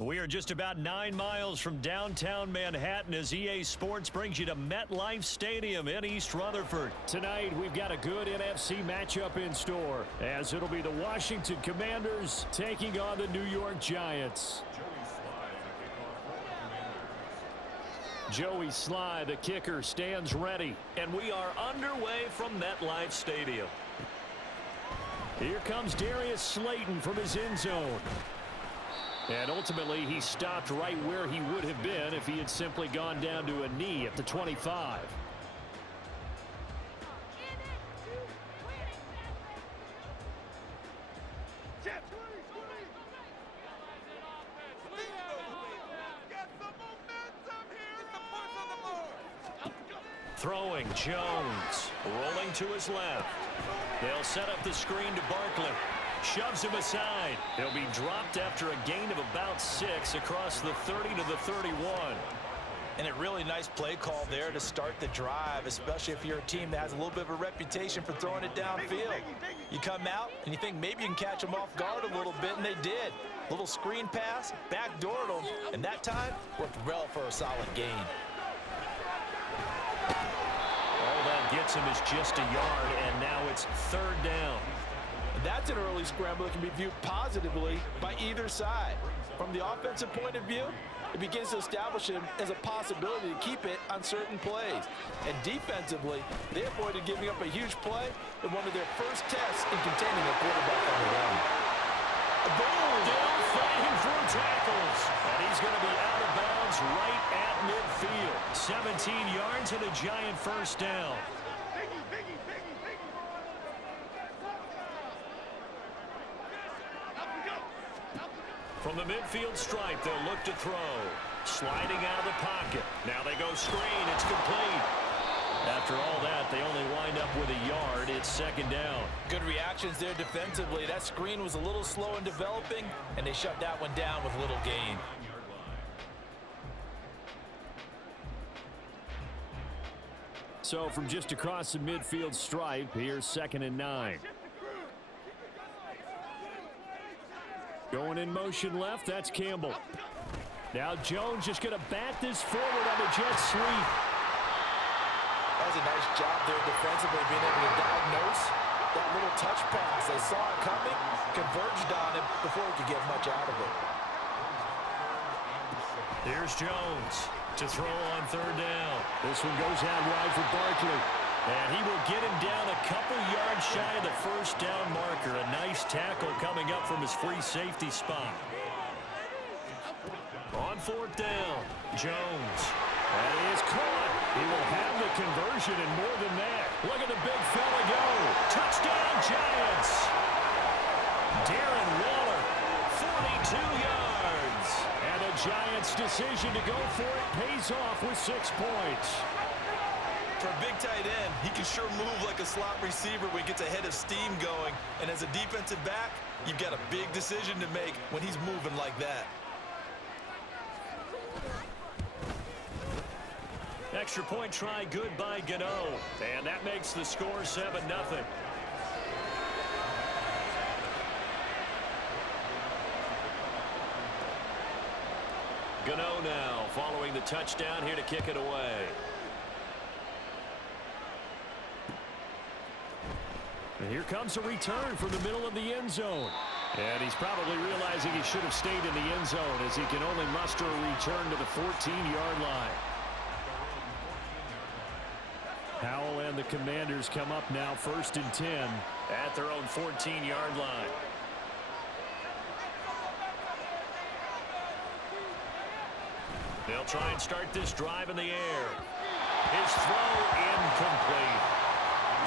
We are just about 9 miles from downtown Manhattan as EA Sports brings you to MetLife Stadium in East Rutherford. Tonight, we've got a good NFC matchup in store, as it'll be the Washington Commanders taking on the New York Giants. Joey Sly, the kicker, stands ready, and we are underway from MetLife Stadium. Here comes Darius Slayton from his end zone. And ultimately, he stopped right where he would have been if he had simply gone down to a knee at the 25. Throwing, Jones, rolling to his left. They'll set up the screen to Barkley. Shoves him aside. He'll be dropped after a gain of about 6 across the 30 to the 31. And a really nice play call there to start the drive, especially if you're a team that has a little bit of a reputation for throwing it downfield. You come out and you think maybe you can catch them off guard a little bit, and they did. Little screen pass, backdoored them, and that time worked well for a solid gain. All that gets him is just a yard, and now it's 3rd down. That's an early scramble that can be viewed positively by either side. From the offensive point of view, it begins to establish him as a possibility to keep it on certain plays. And defensively, they avoided giving up a huge play in one of their first tests in containing a quarterback on the run. Boom! Still fighting for tackles. And he's going to be out of bounds right at midfield. 17 yards and a giant first down. From the midfield stripe, they'll look to throw. Sliding out of the pocket. Now they go screen. It's complete. After all that, they only wind up with a yard. It's 2nd down. Good reactions there defensively. That screen was a little slow in developing, and they shut that one down with little gain. So from just across the midfield stripe, here's 2nd and 9. Going in motion left, that's Campbell. Now Jones just going to bat this forward on the jet sweep. That was a nice job there defensively, being able to diagnose that little touch pass. They saw it coming, converged on him before he could get much out of it. Here's Jones to throw on 3rd down. This one goes out wide for Barkley. And he will get him down a couple yards shy of the 1st down marker. A nice tackle coming up from his free safety spot. On 4th down, Jones. And he is caught. He will have the conversion and more than that. Look at the big fella go. Touchdown, Giants. Darren Waller, 42 yards. And the Giants' decision to go for it pays off with 6 points. For a big tight end, he can sure move like a slot receiver when he gets a head of steam going. And as a defensive back, you've got a big decision to make when he's moving like that. Extra point try good by Gano. And that makes the score 7-0. Gano now following the touchdown here to kick it away. And here comes a return from the middle of the end zone. And he's probably realizing he should have stayed in the end zone as he can only muster a return to the 14-yard line. Howell and the Commanders come up now 1st and 10 at their own 14-yard line. They'll try and start this drive in the air. His throw incomplete.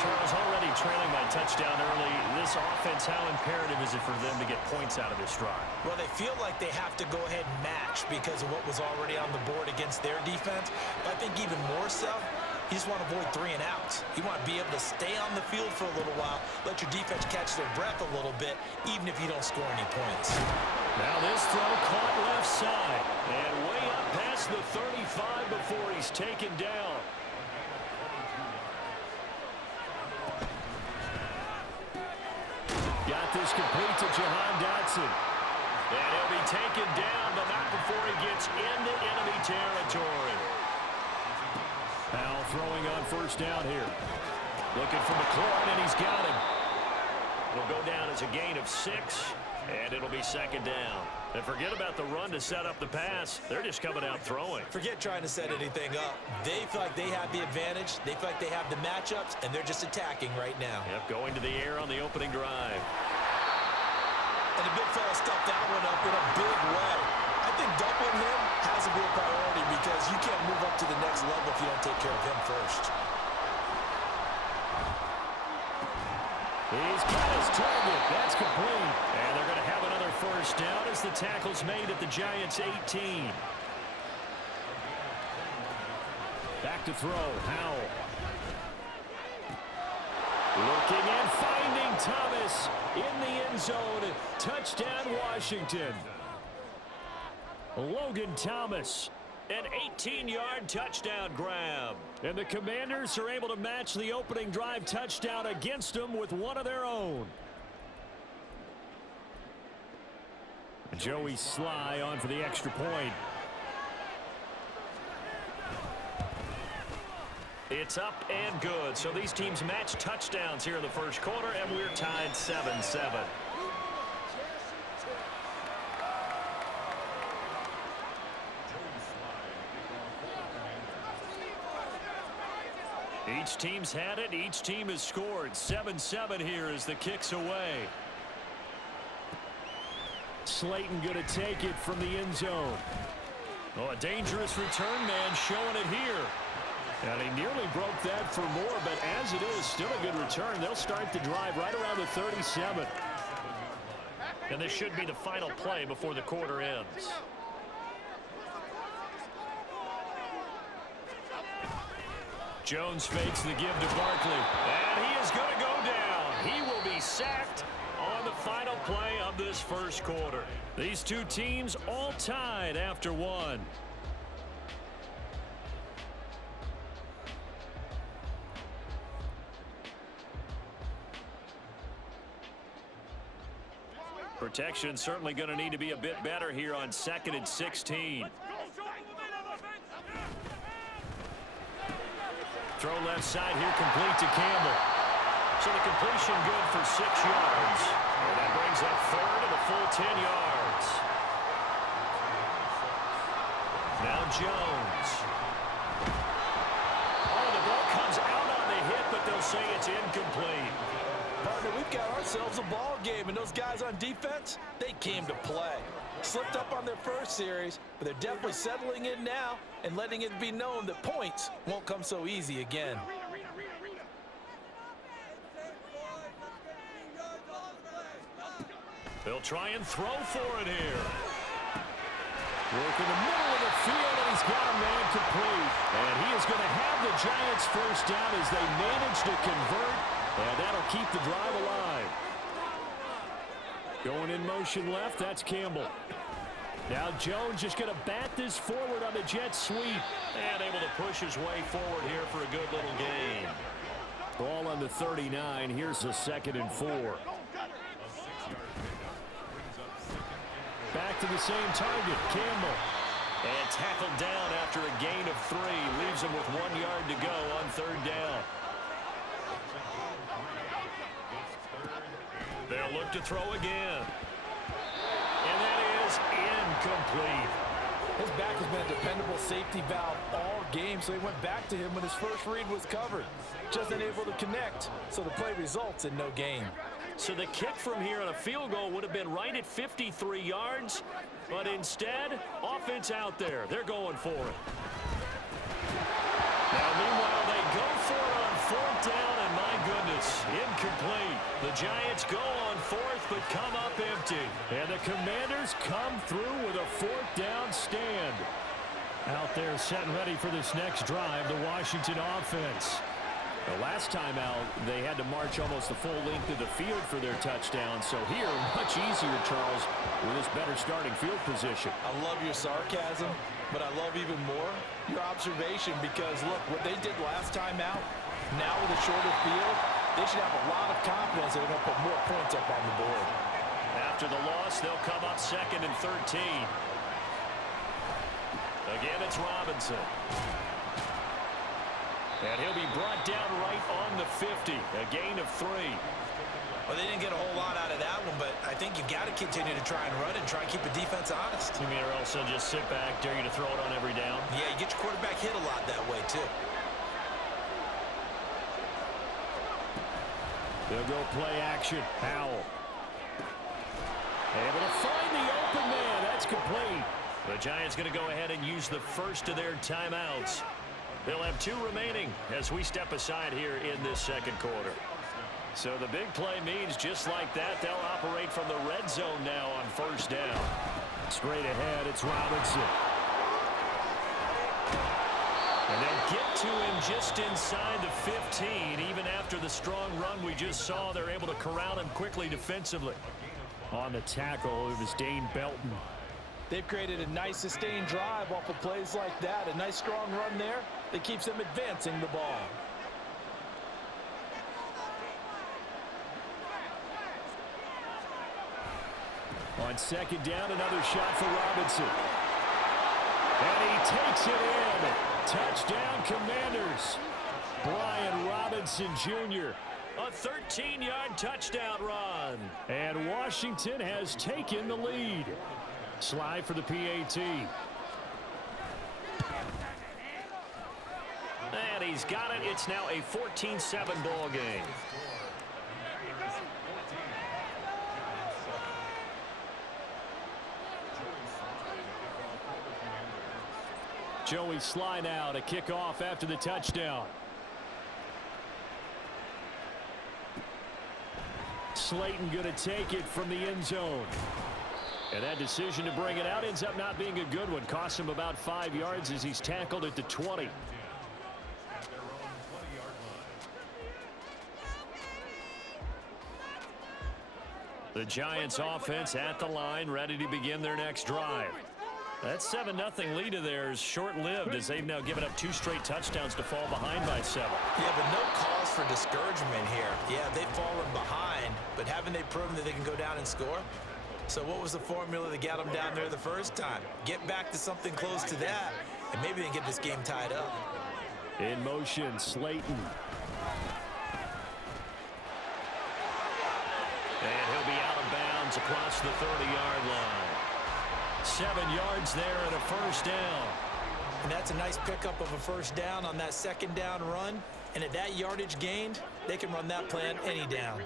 Charles, already trailing by touchdown early. This offense, how imperative is it for them to get points out of this drive? Well, they feel like they have to go ahead and match because of what was already on the board against their defense. But I think even more so, you just want to avoid 3 and outs. You want to be able to stay on the field for a little while, let your defense catch their breath a little bit, even if you don't score any points. Now this throw caught left side and way up past the 35 before he's taken down. Got this complete to Jahan Dotson. And he'll be taken down, but not before he gets into enemy territory. Now throwing on first down here. Looking for McLaurin, and he's got him. It'll go down as a gain of 6, and it'll be second down. And forget about the run to set up the pass. They're just coming out throwing. Forget trying to set anything up. They feel like they have the advantage. They feel like they have the matchups, and they're just attacking right now. Yep, going to the air on the opening drive. And the big fella stuffed that one up in a big way. I think doubling him has to be a priority because you can't move up to the next level if you don't take care of him first. He's got his target. That's complete. And they're going to have another first down as the tackle's made at the Giants' 18. Back to throw. Howell. Looking and finding Thomas in the end zone. Touchdown, Washington. Logan Thomas. An 18-yard touchdown grab. And the Commanders are able to match the opening drive touchdown against them with one of their own. Joey Sly on for the extra point. It's up and good. So these teams match touchdowns here in the first quarter, and we're tied 7-7. Each team's had it. Each team has scored. 7-7 here as the kick's away. Slayton going to take it from the end zone. Oh, a dangerous return man showing it here. And he nearly broke that for more, but as it is, still a good return. They'll start the drive right around the 37. And this should be the final play before the quarter ends. Jones fakes the give to Barkley. And he is going to go down. He will be sacked on the final play of this first quarter. These two teams all tied after one. Protection certainly going to need to be a bit better here on 2nd and 16. Throw left side here, complete to Campbell. So the completion good for 6 yards. And that brings up third and a full 10 yards. Now Jones. Oh, the ball comes out on the hit, but they'll say it's incomplete. Partner, we've got ourselves a ball game, and those guys on defense, they came to play. Slipped up on their first series, but they're definitely settling in now and letting it be known that points won't come so easy again. They'll try and throw for it here. Work in the middle of the field, and he's got a man complete. And he is going to have the Giants first down as they manage to convert, and that'll keep the drive alive. Going in motion left, that's Campbell. Now Jones just going to bat this forward on the jet sweep. And able to push his way forward here for a good little gain. Ball on the 39. Here's a 2nd and 4. Back to the same target, Campbell. And tackled down after a gain of 3. Leaves him with 1 yard to go on 3rd down. They'll look to throw again. And that is incomplete. His back has been a dependable safety valve all game, so he went back to him when his first read was covered. Just unable to connect, so the play results in no gain. So the kick from here on a field goal would have been right at 53 yards, but instead, offense out there. They're going for it. Now, meanwhile, they go for it on 4th down, and my goodness, incomplete. The Giants go on 4th, but come up empty. And the Commanders come through with a 4th down stand. Out there set and ready for this next drive, the Washington offense. The last time out, they had to march almost the full length of the field for their touchdown. So here, much easier, Charles, with this better starting field position. I love your sarcasm, but I love even more your observation because, look, what they did last time out, now with a shorter field, they should have a lot of confidence they're going to put more points up on the board. After the loss, they'll come up 2nd and 13. Again, it's Robinson. And he'll be brought down right on the 50. A gain of 3. Well, they didn't get a whole lot out of that one, but I think you've got to continue to try and run and try and keep the defense honest. You mean, or else they'll just sit back, dare you to throw it on every down? Yeah, you get your quarterback hit a lot that way, too. They'll go play action. Howell. Able to find the open man. That's complete. The Giants going to go ahead and use the first of their timeouts. They'll have 2 remaining as we step aside here in this second quarter. So the big play means just like that, they'll operate from the red zone now on first down. Straight ahead, it's Robinson. And they'll get to him just inside the 15. Even after the strong run we just saw, they're able to corral him quickly defensively. On the tackle, it was Dane Belton. They've created a nice sustained drive off of plays like that. A nice strong run there that keeps them advancing the ball. On second down, another shot for Robinson. And he takes it in. Touchdown, Commanders. Brian Robinson Jr. A 13-yard touchdown run. And Washington has taken the lead. Slide for the PAT. And he's got it. It's now a 14-7 ball game. Joey Sly now to kick off after the touchdown. Slayton going to take it from the end zone. And that decision to bring it out ends up not being a good one. Costs him about 5 yards as he's tackled at the 20. The Giants offense at the line, ready to begin their next drive. That 7-0 lead of theirs short-lived as they've now given up 2 straight touchdowns to fall behind by 7. Yeah, but no cause for discouragement here. Yeah, they've fallen behind, but haven't they proven that they can go down and score? So what was the formula that got them down there the first time? Get back to something close to that, and maybe they can get this game tied up. In motion, Slayton. And he'll be out of bounds across the 30-yard line. 7 yards there and a first down. And that's a nice pickup of a first down on that second down run. And at that yardage gained, they can run that plan any down.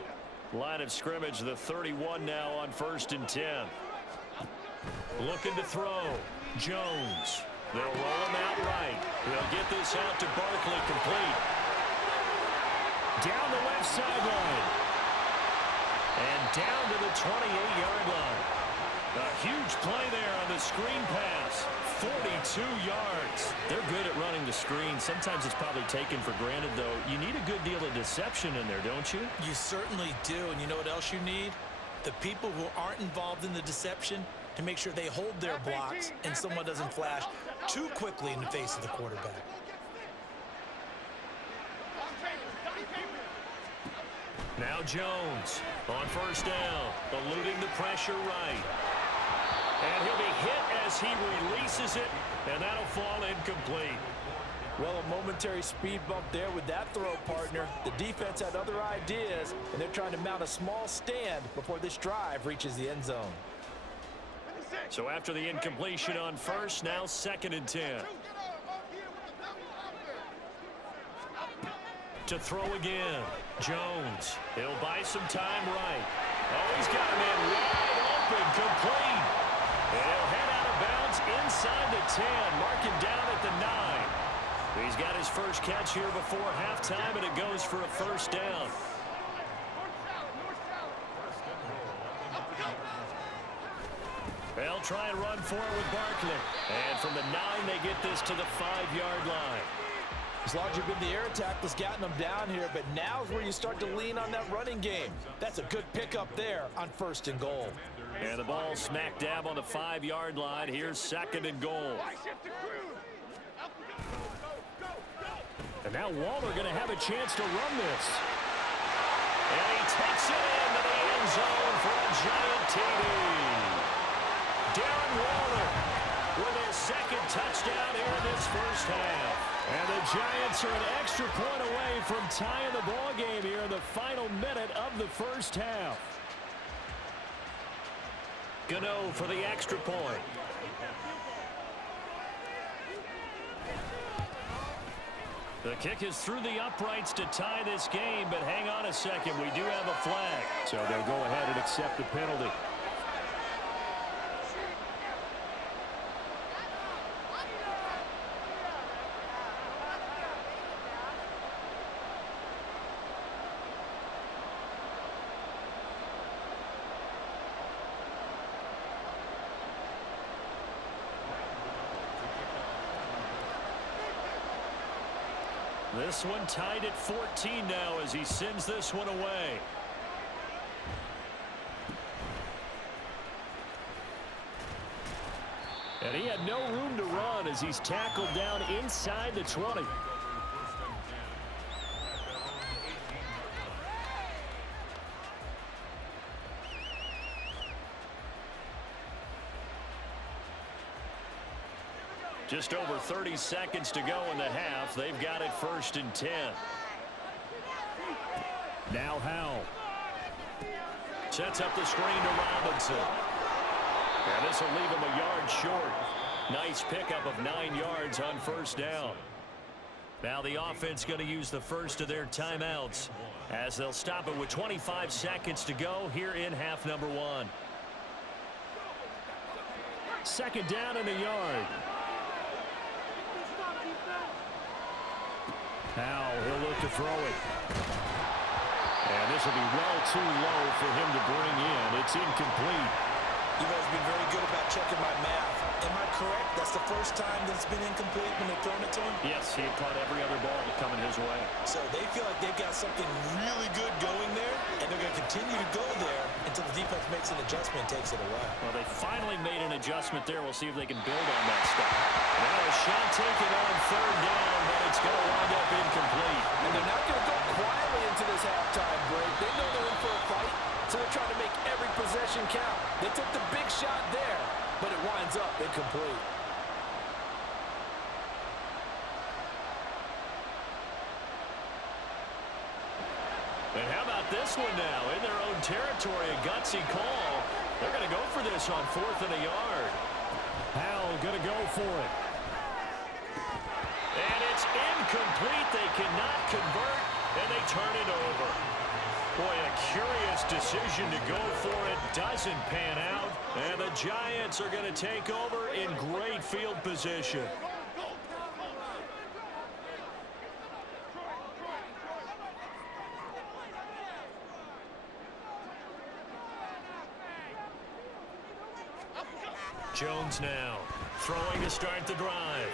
Line of scrimmage, the 31 now on 1st and 10. Looking to throw. Jones. They'll roll him out right. They'll get this out to Barkley, complete. Down the left sideline. And down to the 28-yard line. A huge play there on the screen pass. 42 yards. They're good at running the screen. Sometimes it's probably taken for granted, though. You need a good deal of deception in there, don't you? You certainly do. And you know what else you need? The people who aren't involved in the deception to make sure they hold their blocks and someone doesn't flash too quickly in the face of the quarterback. Now Jones on first down, eluding the pressure right. And he'll be hit as he releases it, and that'll fall incomplete. Well, a momentary speed bump there with that throw, partner. The defense had other ideas, and they're trying to mount a small stand before this drive reaches the end zone. So after the incompletion on first, now 2nd and 10. To throw again, Jones. He'll buy some time right. Oh, he's got him in wide open, complete. And he'll head out of bounds inside the 10, marking down at the 9. He's got his first catch here before halftime, and it goes for a first down. They'll try and run forward with Barkley. And from the 9, they get this to the 5-yard line. As long as you've been the air attack that's gotten them down here, but now's where you start to lean on that running game. That's a good pickup there on 1st and goal. And the ball smack dab on the 5-yard line. Here's 2nd and goal. And now Waller going to have a chance to run this. And he takes it into the end zone for a giant TD. Darren Waller with his second touchdown here in this first half. And the Giants are an extra point away from tying the ball game here in the final minute of the first half. Gano for the extra point. The kick is through the uprights to tie this game, but hang on a second. We do have a flag. So they'll go ahead and accept the penalty. This one tied at 14 now as he sends this one away. And he had no room to run as he's tackled down inside the 20. Just over 30 seconds to go in the half. They've got it 1st and 10. Now Howell. Sets up the screen to Robinson. And this will leave him a yard short. Nice pickup of 9 yards on first down. Now the offense going to use the first of their timeouts as they'll stop it with 25 seconds to go here in half number 1. 2nd down and a yard. Now he'll look to throw it. And this will be well too low for him to bring in. It's incomplete. You guys have been very good about checking my math. Am I correct? That's the first time that it's been incomplete when they've thrown it to him? Yes, he had caught every other ball coming his way. So they feel like they've got something really good going there, and they're going to continue to go there until the defense makes an adjustment and takes it away. Well, they finally made an adjustment there. We'll see if they can build on that stuff. Now a shot taken on 3rd down, but it's going to wind up incomplete. And they're not going to go quietly into this halftime break. They know they're in for a fight, so they're trying to make every possession count. They took the big shot there, but it winds up incomplete. And how about this one now? In their own territory, a gutsy call. They're going to go for this on 4th and a yard. Howell going to go for it. And it's incomplete. They cannot convert, and they turn it over. Boy, a curious decision to go for it. Doesn't pan out. And the Giants are going to take over in great field position. Jones now throwing to start the drive.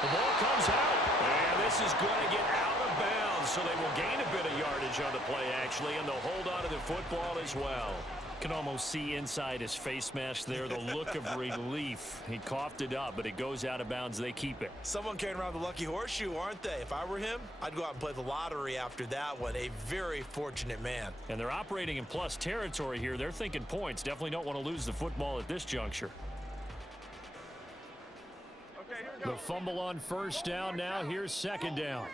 The ball comes out, and this is going to get out of bounds, so they will gain a bit of yardage on the play, actually, and they'll hold on to the football as well. Can almost see inside his face mask there the look of relief. He coughed it up, but it goes out of bounds. They keep it. Someone carrying around the lucky horseshoe, aren't they? If I were him, I'd go out and play the lottery after that one. A very fortunate man. And they're operating in plus territory here. They're thinking points. Definitely don't want to lose the football at this juncture. The fumble on 1st down. Now here's 2nd down.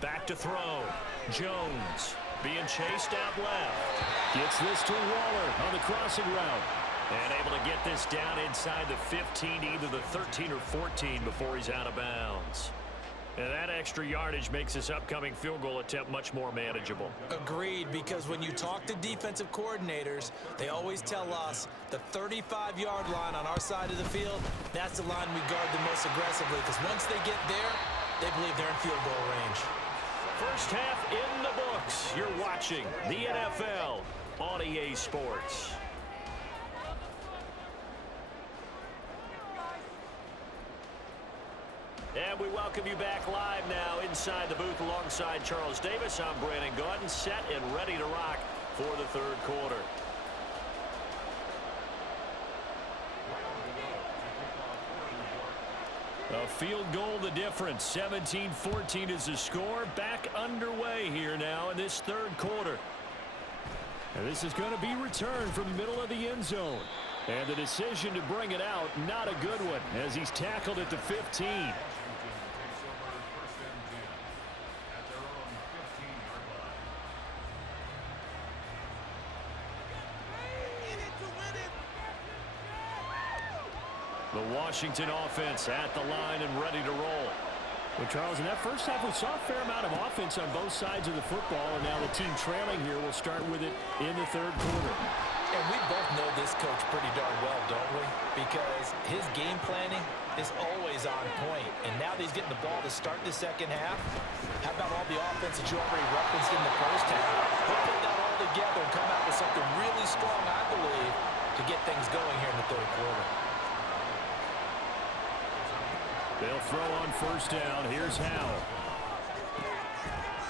Back to throw. Jones being chased out left. Gets this to Waller on the crossing route. And able to get this down inside the 15, either the 13 or 14 before he's out of bounds. And that extra yardage makes this upcoming field goal attempt much more manageable. Agreed, because when you talk to defensive coordinators, they always tell us the 35-yard line on our side of the field, that's the line we guard the most aggressively, because once they get there, they believe they're in field goal range. First half in the books. You're watching the NFL on EA Sports. And we welcome you back live now inside the booth alongside Charles Davis. I'm Brandon Gordon, set and ready to rock for the 3rd quarter. A field goal the difference. 17-14 is the score. Back underway here now in this third quarter. And this is going to be returned from the middle of the end zone. And the decision to bring it out, not a good one, as he's tackled at the 15. The Washington offense at the line and ready to roll. Well, Charles, in that first half, we saw a fair amount of offense on both sides of the football, and now the team trailing here will start with it in the third quarter. And we both know this coach pretty darn well, don't we? Because his game planning is always on point. And now that he's getting the ball to start the second half, how about all the offense that you already referenced in the first half? He'll put that all together and come out with something really strong, I believe, to get things going here in the third quarter. They'll throw on first down. Here's Howell.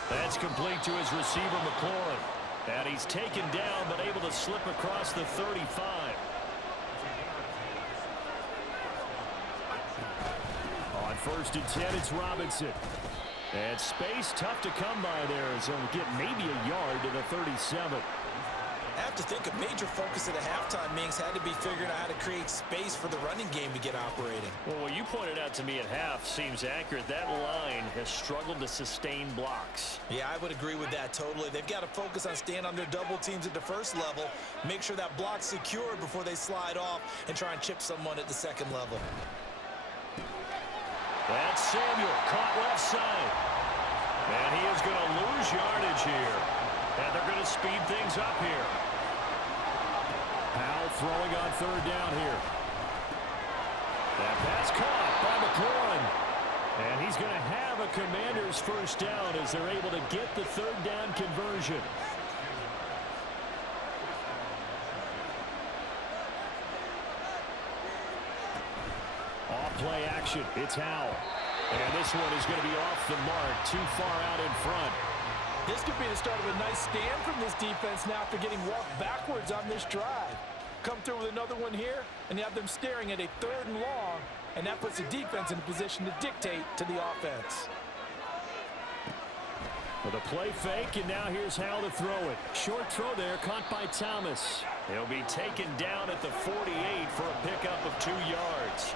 That's complete to his receiver, McLaurin. And he's taken down, but able to slip across the 35. On first and 10, it's Robinson. And space tough to come by there, so get maybe a yard to the 37. I have to think a major focus at a halftime means had to be figuring out how to create space for the running game to get operating. Well, what you pointed out to me at half seems accurate. That line has struggled to sustain blocks. Yeah, I would agree with that totally. They've got to focus on staying on their double teams at the first level, make sure that block's secured before they slide off and try and chip someone at the second level. That's Samuel, caught left side. And he is going to lose yardage here. And they're going to speed things up here. Howell throwing on third down here. That pass caught by McLaurin. And he's going to have a Commanders first down as they're able to get the third down conversion. Off play action. It's Howell. And this one is going to be off the mark. Too far out in front. This could be the start of a nice stand from this defense now after getting walked backwards on this drive. Come through with another one here, and you have them staring at a third and long, and that puts the defense in a position to dictate to the offense. Well, the play fake, and now here's Howell to throw it. Short throw there, caught by Thomas. He'll be taken down at the 48 for a pickup of 2 yards.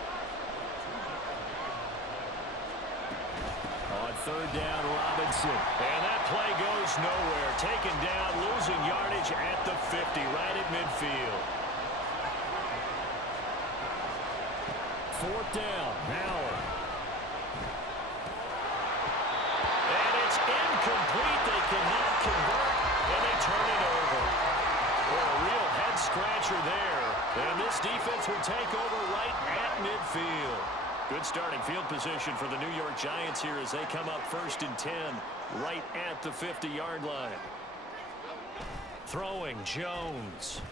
On third down, Robinson. And that play goes nowhere. Taken down, losing yardage at the 50, right at midfield. Fourth down, Howell. And it's incomplete. They cannot convert, and they turn it over. Well, a real head-scratcher there. And this defense will take over right at midfield. Good starting field position for the New York Giants here as they come up first and 10 right at the 50-yard line. Throwing, Jones.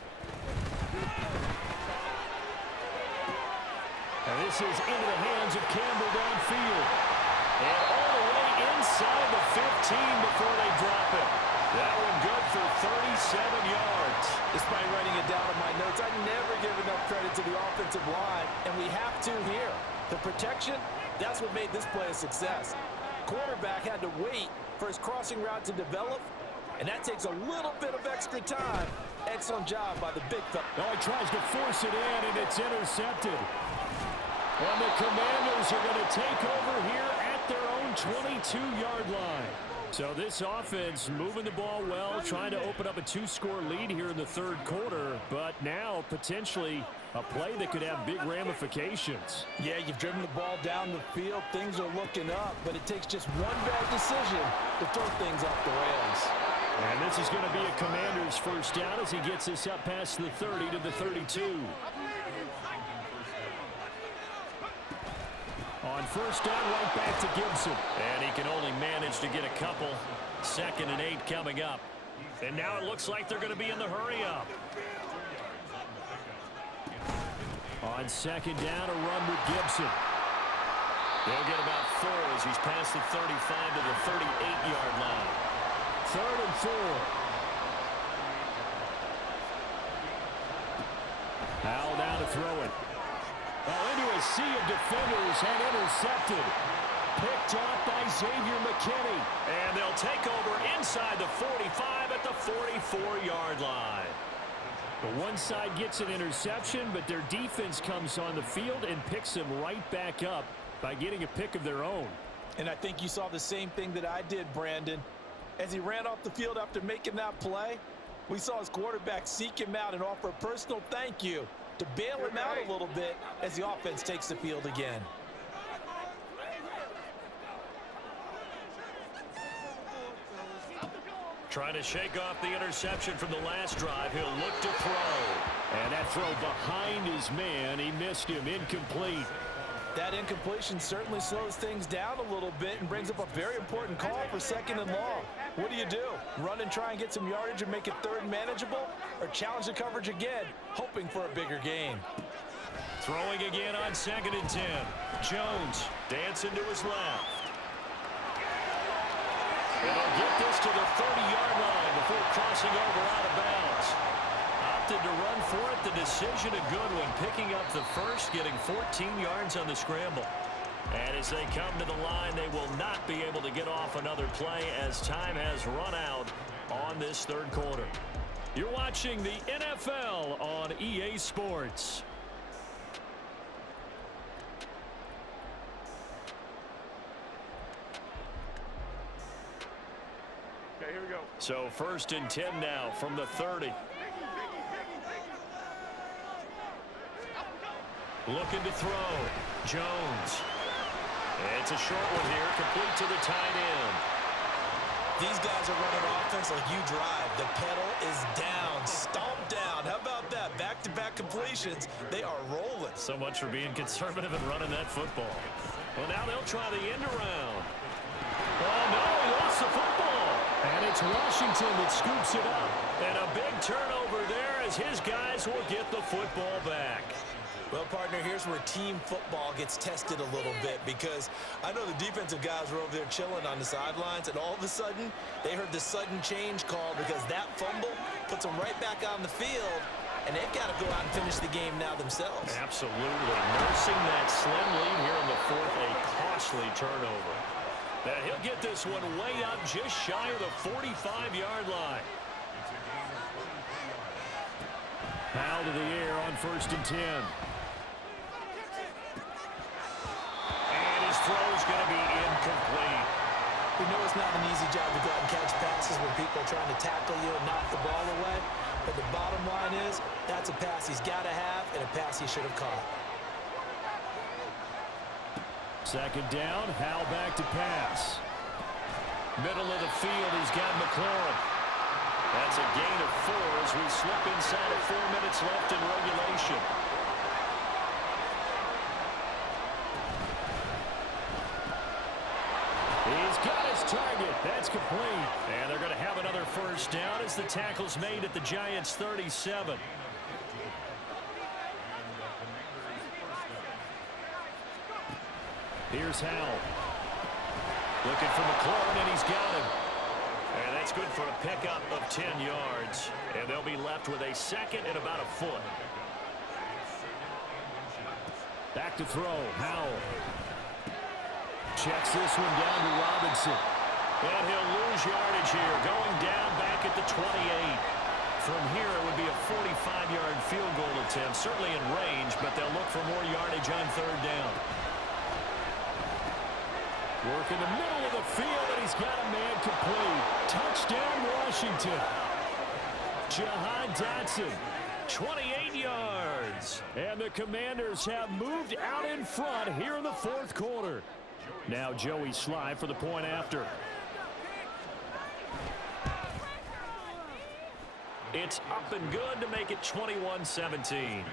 And this is into the hands of Campbell downfield. And all the way inside the 15 before they drop it. That one good for 37 yards. Despite writing it down in my notes, I never give enough credit to the offensive line, and we have to here. The protection, that's what made this play a success. Quarterback had to wait for his crossing route to develop, and that takes a little bit of extra time. Excellent job by the big fella. Oh, he tries to force it in, and it's intercepted. And the Commanders are going to take over here at their own 22-yard line. So this offense moving the ball well, trying to open up a 2-score lead here in the third quarter, but now potentially a play that could have big ramifications. Yeah, you've driven the ball down the field. Things are looking up, but it takes just one bad decision to throw things off the rails. And this is going to be a Commanders first down as he gets this up past the 30 to the 32. On first down, right back to Gibson. And he can only manage to get a couple. 2nd and 8 coming up. And now it looks like they're going to be in the hurry-up. On 2nd down, a run with Gibson. They'll get about 4 as he's past the 35 to the 38-yard line. 3rd and 4. Howell down to throw it. Into a sea of defenders and intercepted. Picked off by Xavier McKinney. And they'll take over inside the 45 at the 44-yard line. The one side gets an interception, but their defense comes on the field and picks them right back up by getting a pick of their own. And I think you saw the same thing that I did, Brandon. As he ran off the field after making that play, we saw his quarterback seek him out and offer a personal thank you to bail him out a little bit as the offense takes the field again. Trying to shake off the interception from the last drive. He'll look to throw. And that throw behind his man. He missed him. Incomplete. That incompletion certainly slows things down a little bit and brings up a very important call for 2nd and long. What do? Run and try and get some yardage and make it 3rd manageable? Or challenge the coverage again, hoping for a bigger gain? Throwing again on 2nd and 10. Jones dancing to his left. And he'll get this to the 30-yard line before crossing over out of bounds. Opted to run for it. The decision a good one. Picking up the first, getting 14 yards on the scramble. And as they come to the line, they will not be able to get off another play as time has run out on this 3rd quarter. You're watching the NFL on EA Sports. Okay, here we go. So 1st and 10 now from the 30. Looking to throw. Jones. It's a short one here, complete to the tight end. These guys are running offense like you drive. The pedal is down, stomped down. How about that? Back-to-back completions. They are rolling. So much for being conservative and running that football. Well, now they'll try the end around. Oh, no, he lost the football. And it's Washington that scoops it up. And a big turnover there as his guys will get the football back. Well, partner, here's where team football gets tested a little bit, because I know the defensive guys were over there chilling on the sidelines, and all of a sudden, they heard the sudden change call because that fumble puts them right back on the field, and they've got to go out and finish the game now themselves. Absolutely. Nursing that slim lead here in the 4th, a costly turnover. And he'll get this one way up just shy of the 45-yard line. Foul to the air on 1st and 10. Throw's going to be incomplete. We know it's not an easy job to go out and catch passes when people are trying to tackle you and knock the ball away. But the bottom line is, that's a pass he's got to have and a pass he should have caught. 2nd down, Howell back to pass. Middle of the field, he's got McLaurin. That's a gain of 4 as we slip inside of 4 minutes left in regulation. He's got his target. That's complete. And they're going to have another 1st down as the tackle's made at the Giants' 37. Here's Howell. Looking for McLaurin, and he's got him. And that's good for a pickup of 10 yards. And they'll be left with a 2nd and about a foot. Back to throw. Howell. Checks this one down to Robinson. And he'll lose yardage here. Going down back at the 28. From here, it would be a 45-yard field goal attempt. Certainly in range, but they'll look for more yardage on 3rd down. Work in the middle of the field, and he's got a man complete. Touchdown, Washington. Jahan Dotson, 28 yards. And the Commanders have moved out in front here in the 4th quarter. Now Joey Sly for the point after. It's up and good to make it 21-17.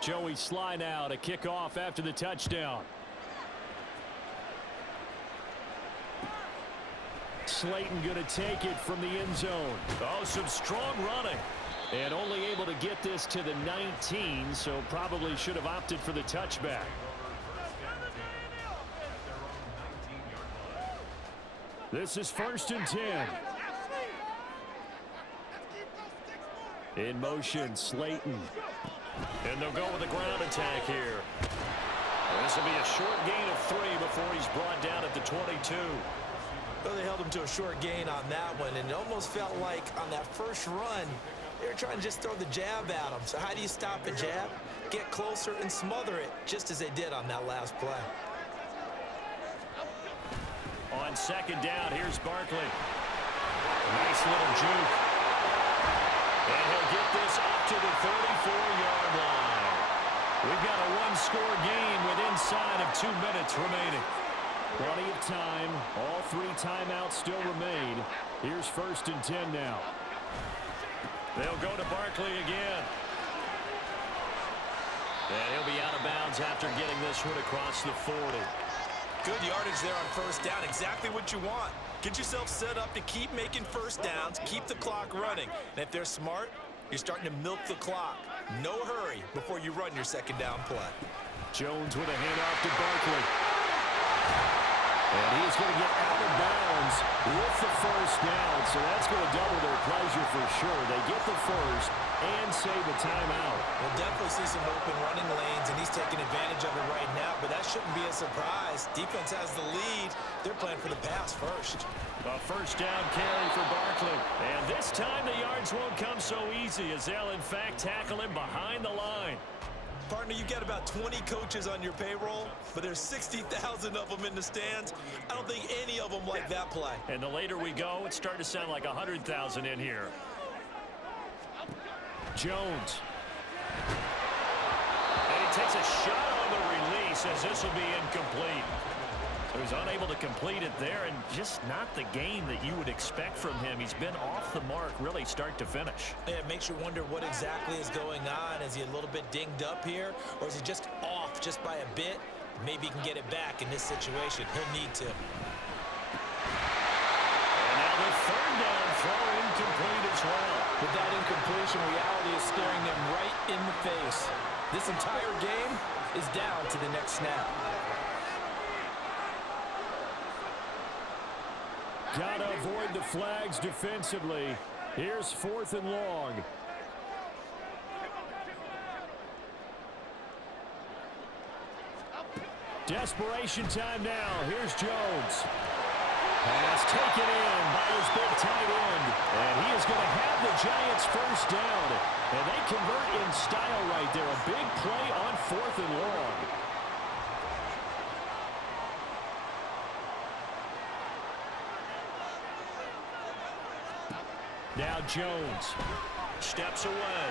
Joey Sly now to kick off after the touchdown. Slayton going to take it from the end zone. Oh, some strong running. And only able to get this to the 19, so probably should have opted for the touchback. This is 1st and 10. In motion, Slayton. And they'll go with a ground attack here. This will be a short gain of 3 before he's brought down at the 22. Well, they held him to a short gain on that one, and it almost felt like on that first run, they were trying to just throw the jab at him. So how do you stop a jab? Get closer and smother it, just as they did on that last play. On second down, here's Barkley. Nice little juke. And he'll get this up to the 34-yard line. We've got a one-score game with inside of 2 minutes remaining. Plenty of time. All 3 timeouts still remain. Here's 1st and 10 now. They'll go to Barkley again. And he'll be out of bounds after getting this one across the 40. Good yardage there on first down. Exactly what you want. Get yourself set up to keep making first downs, keep the clock running. And if they're smart, you're starting to milk the clock. No hurry before you run your second down play. Jones with a handoff to Barkley. And he's going to get out of bounds with the first down. So that's going to double their pleasure for sure. They get the first and save a timeout. We'll definitely see some open running lanes, and he's taking advantage of it right now. But that shouldn't be a surprise. Defense has the lead. They're playing for the pass first. A first down carry for Barkley. And this time the yards won't come so easy as they'll, in fact, tackle him behind the line. Partner, you got about 20 coaches on your payroll, but there's 60,000 of them in the stands. I don't think any of them like that play. And the later we go, it's starting to sound like 100,000 in here. Jones. And he takes a shot on the release as this will be incomplete. So he's unable to complete it there, and just not the game that you would expect from him. He's been off the mark really start to finish. Yeah, it makes you wonder what exactly is going on. Is he a little bit dinged up here, or is he just off just by a bit? Maybe he can get it back in this situation. He'll need to. And now the third down throw incomplete as well. With that incompletion, reality is staring them right in the face. This entire game is down to the next snap. Gotta avoid the flags defensively. Here's 4th and long. Desperation time now. Here's Jones. Pass taken in by his big tight end. And he is going to have the Giants first down. And they convert in style right there. A big play on 4th and long. Now Jones steps away.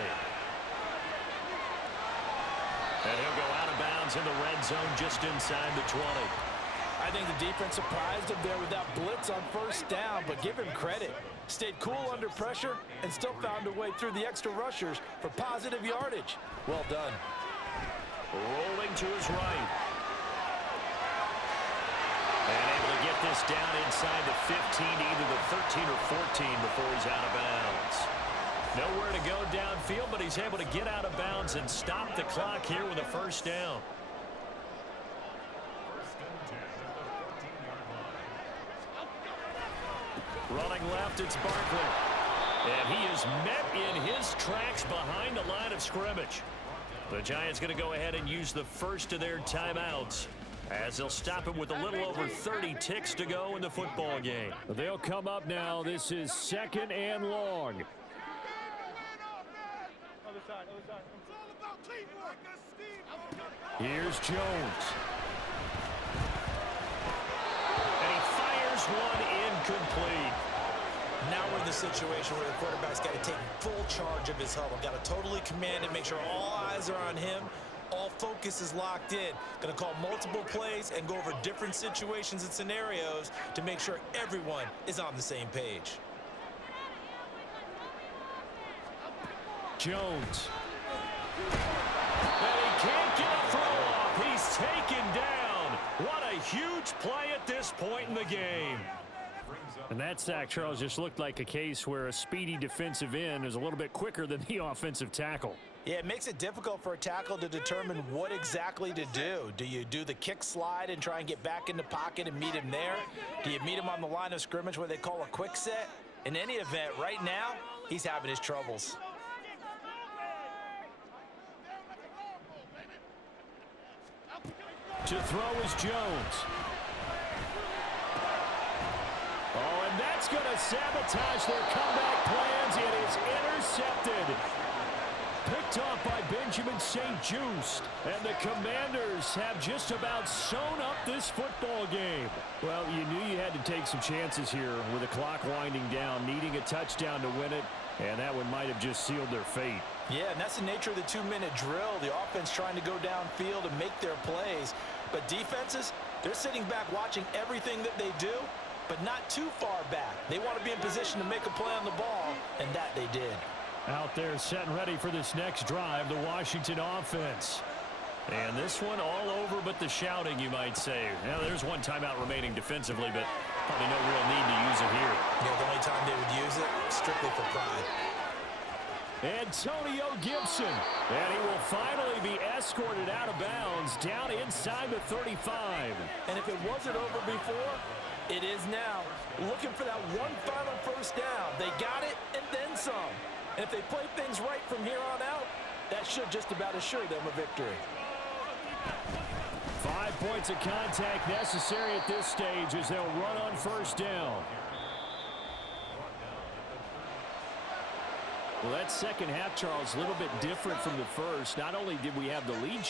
And he'll go out of bounds in the red zone just inside the 20. I think the defense surprised him there with that blitz on first down, but give him credit. Stayed cool under pressure and still found a way through the extra rushers for positive yardage. Well done. Rolling to his right. And able to get this down inside the 15, either the 13 or 14 before he's out of bounds. Nowhere to go downfield, but he's able to get out of bounds and stop the clock here with a first down. Running left, it's Barkley. And he is met in his tracks behind the line of scrimmage. The Giants going to go ahead and use the first of their timeouts, as they'll stop him with a little over 30 ticks to go in the football game. They'll come up now. This is 2nd and long. Here's Jones. And he fires one incomplete. Now we're in the situation where the quarterback's got to take full charge of his huddle. Got to totally command it, make sure all eyes are on him. All focus is locked in. Going to call multiple plays and go over different situations and scenarios to make sure everyone is on the same page. Jones. And he can't get a throw off. He's taken down. What a huge play at this point in the game. And that sack, Charles, just looked like a case where a speedy defensive end is a little bit quicker than the offensive tackle. Yeah, it makes it difficult for a tackle to determine what exactly to do. Do you do the kick slide and try and get back in the pocket and meet him there? Do you meet him on the line of scrimmage where they call a quick set? In any event, right now, he's having his troubles. To throw is Jones. Oh, and that's going to sabotage their comeback plans. It is intercepted. Picked off by Benjamin St-Juste. And the Commanders have just about sewn up this football game. Well, you knew you had to take some chances here with the clock winding down, needing a touchdown to win it. And that one might have just sealed their fate. Yeah, and that's the nature of the 2-minute drill. The offense trying to go downfield and make their plays. But defenses, they're sitting back watching everything that they do, but not too far back. They want to be in position to make a play on the ball, and that they did. Out there set and ready for this next drive, the Washington offense. And this one all over but the shouting, you might say. Now, there's one timeout remaining defensively, but probably no real need to use it here. Yeah, the only time they would use it, strictly for pride. Antonio Gibson. And he will finally be escorted out of bounds down inside the 35. And if it wasn't over before, it is now. Looking for that one final first down. They got it and then some. And if they play things right from here on out, that should just about assure them a victory. 5 points of contact necessary at this stage as they'll run on first down. Well, that second half, Charles, a little bit different from the first. Not only did we have the lead